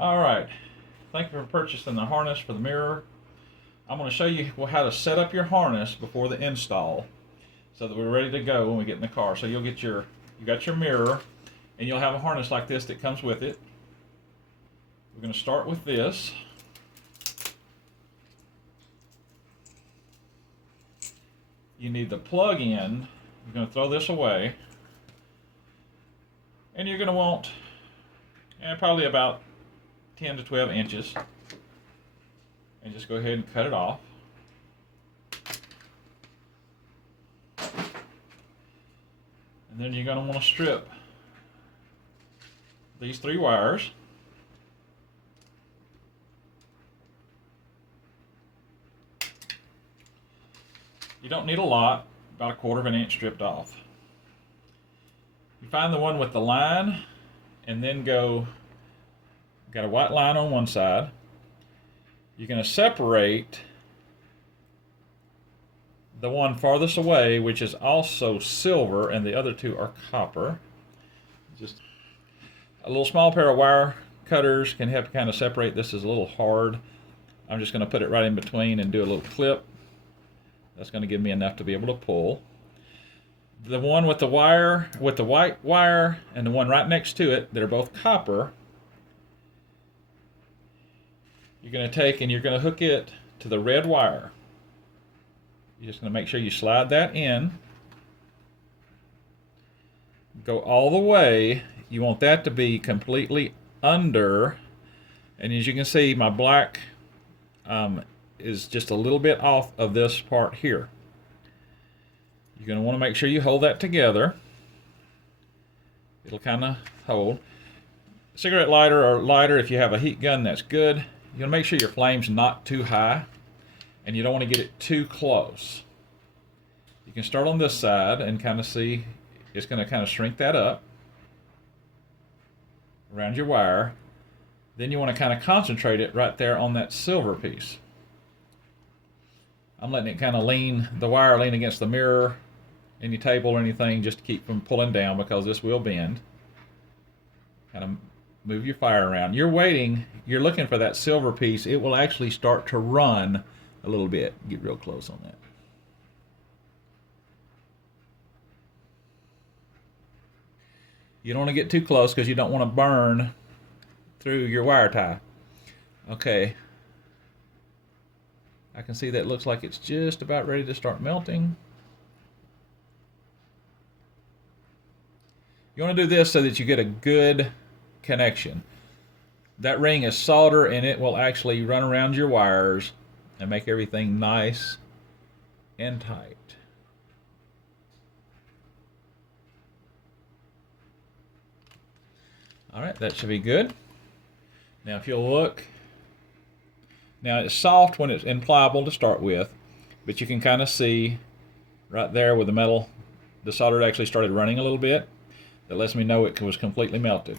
Alright, thank you for purchasing the harness for the mirror. I'm going to show you how to set up your harness before the install so that we're ready to go when we get in the car. So you got your mirror, and you'll have a harness like this that comes with it. We're going to start with this. You need the plug in. You're going to throw this away, and you're going to want probably about 10 to 12 inches, and just go ahead and cut it off. And then you're going to want to strip these 3 wires. You don't need a lot, about 1/4 of an inch stripped off. You find the one with the line, and then got a white line on one side. You're going to separate the one farthest away, which is also silver, and the other 2 are copper. Just a little small pair of wire cutters can help kind of separate. This is a little hard. I'm just going to put it right in between and do a little clip. That's going to give me enough to be able to pull. The one with the white wire, and the one right next to it, they're both copper. You're going to take and you're going to hook it to the red wire. You're just going to make sure you slide that in. Go all the way. You want that to be completely under. And as you can see, my black is just a little bit off of this part here. You're going to want to make sure you hold that together. It'll kind of hold. Cigarette lighter or lighter, if you have a heat gun, that's good. You're going to make sure your flame's not too high, and you don't want to get it too close. You can start on this side and kind of see it's going to kind of shrink that up around your wire. Then you want to kind of concentrate it right there on that silver piece. I'm letting it kind of the wire lean against the mirror, any table or anything, just to keep from pulling down, because this will bend. Kind of move your fire around. You're looking for that silver piece. It will actually start to run a little bit. Get real close on that. You don't want to get too close because you don't want to burn through your wire tie. Okay. I can see that looks like it's just about ready to start melting. You want to do this so that you get a good connection. That ring is solder, and it will actually run around your wires and make everything nice and tight. Alright, that should be good. Now if you'll look, now it's soft when it's pliable to start with, but you can kind of see right there with the metal, the solder actually started running a little bit. That lets me know it was completely melted.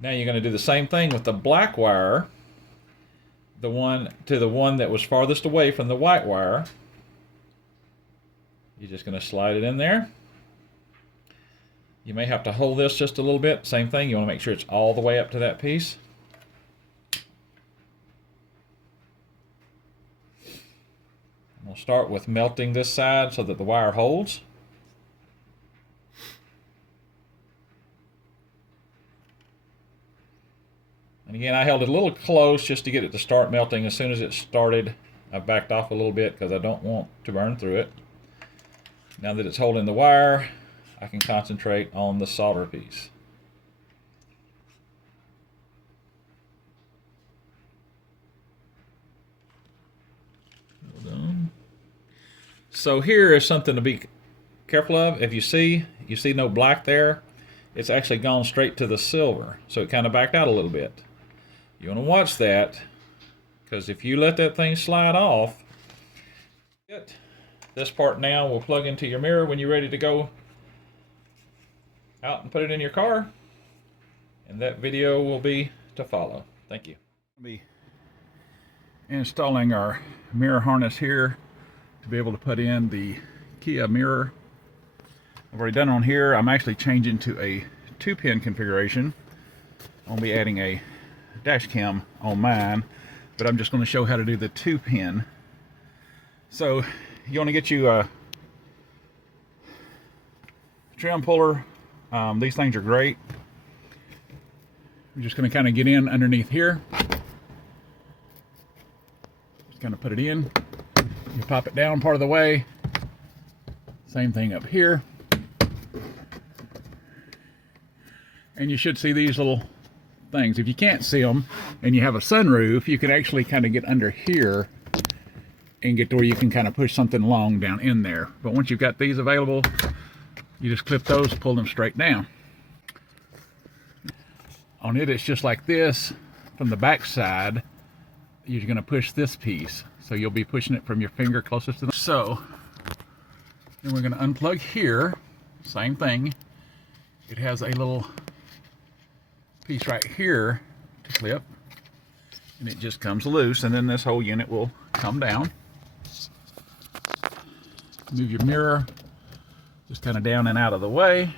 Now you're going to do the same thing with the black wire, the one that was farthest away from the white wire. You're just going to slide it in there. You may have to hold this just a little bit. Same thing, you want to make sure it's all the way up to that piece. We'll start with melting this side so that the wire holds. And again, I held it a little close just to get it to start melting. As soon as it started, I backed off a little bit because I don't want to burn through it. Now that it's holding the wire, I can concentrate on the solder piece. So here is something to be careful of. If you see no black there, it's actually gone straight to the silver. So it kind of backed out a little bit. You want to watch that, because if you let that thing slide off, this part now will plug into your mirror when you're ready to go out and put it in your car. And that video will be to follow. Thank you. I'll be installing our mirror harness here to be able to put in the Kia mirror. I've already done it on here. I'm actually changing to a 2-pin configuration. I'll be adding a dash cam on mine, but I'm just going to show how to do the 2-pin. So you want to get you a trim puller. These things are great. I'm just going to kind of get in underneath here. Just kind of put it in. You pop it down part of the way. Same thing up here. And you should see these little things. If you can't see them and you have a sunroof, you can actually kind of get under here and get to where you can kind of push something long down in there. But once you've got these available, you just clip those, pull them straight down. On it, it's just like this. From the back side, you're going to push this piece. So you'll be pushing it from your finger closest to the... So, then we're going to unplug here. Same thing. It has a little piece right here to clip. And it just comes loose, and then this whole unit will come down. Move your mirror just kind of down and out of the way.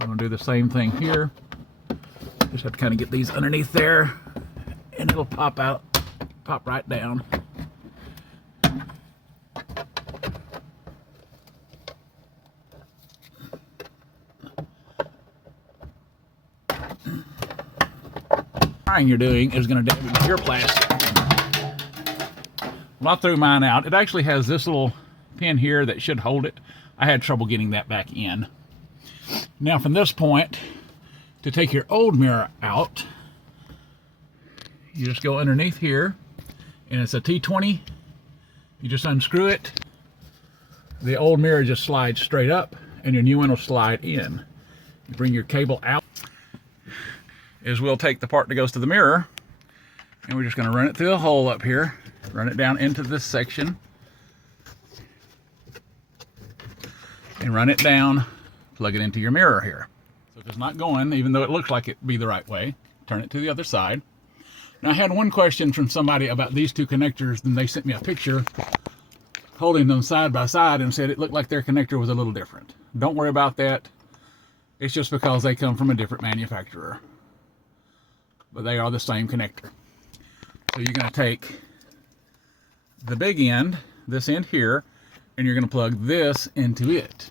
I'm going to do the same thing here. Just have to kind of get these underneath there, and it'll pop out, pop right down. You're doing is going to damage your plastic. Well, I threw mine out. It actually has this little pin here that should hold it. I had trouble getting that back in. Now from this point, to take your old mirror out, you just go underneath here, and it's a T20. You just unscrew it. The old mirror just slides straight up, and your new one will slide in. You bring your cable out. We'll take the part that goes to the mirror, and we're just going to run it through the hole up here, run it down into this section, and run it down, plug it into your mirror here. So if it's not going, even though it looks like it'd be the right way, turn it to the other side. Now I had one question from somebody about these two connectors, and they sent me a picture holding them side by side and said it looked like their connector was a little different. Don't worry about that. It's just because they come from a different manufacturer. But they are the same connector. So you're going to take the big end, this end here, and you're going to plug this into it.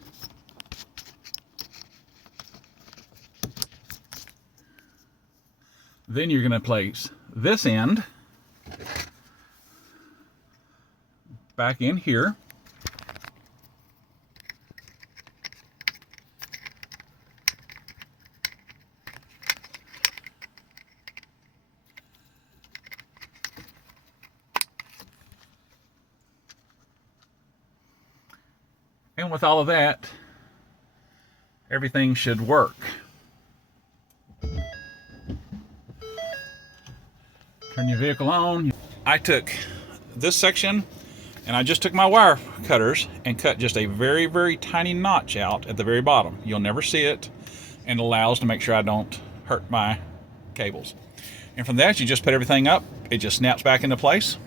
Then you're going to place this end back in here. And with all of that, everything should work. Turn your vehicle on. I took this section, and I just took my wire cutters and cut just a very, very tiny notch out at the very bottom. You'll never see it, and it allows to make sure I don't hurt my cables. And from that, you just put everything up. It just snaps back into place.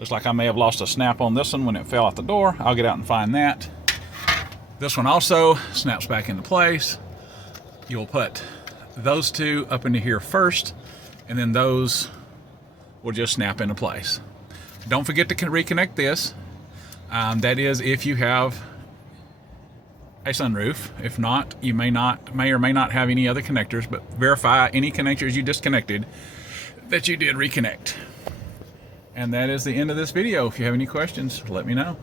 Looks like I may have lost a snap on this one when it fell out the door. I'll get out and find that. This one also snaps back into place. You'll put those two up into here first, and then those will just snap into place. Don't forget to reconnect this. That is if you have a sunroof. If not, you may or may not have any other connectors, but verify any connectors you disconnected that you did reconnect. And that is the end of this video. If you have any questions, let me know.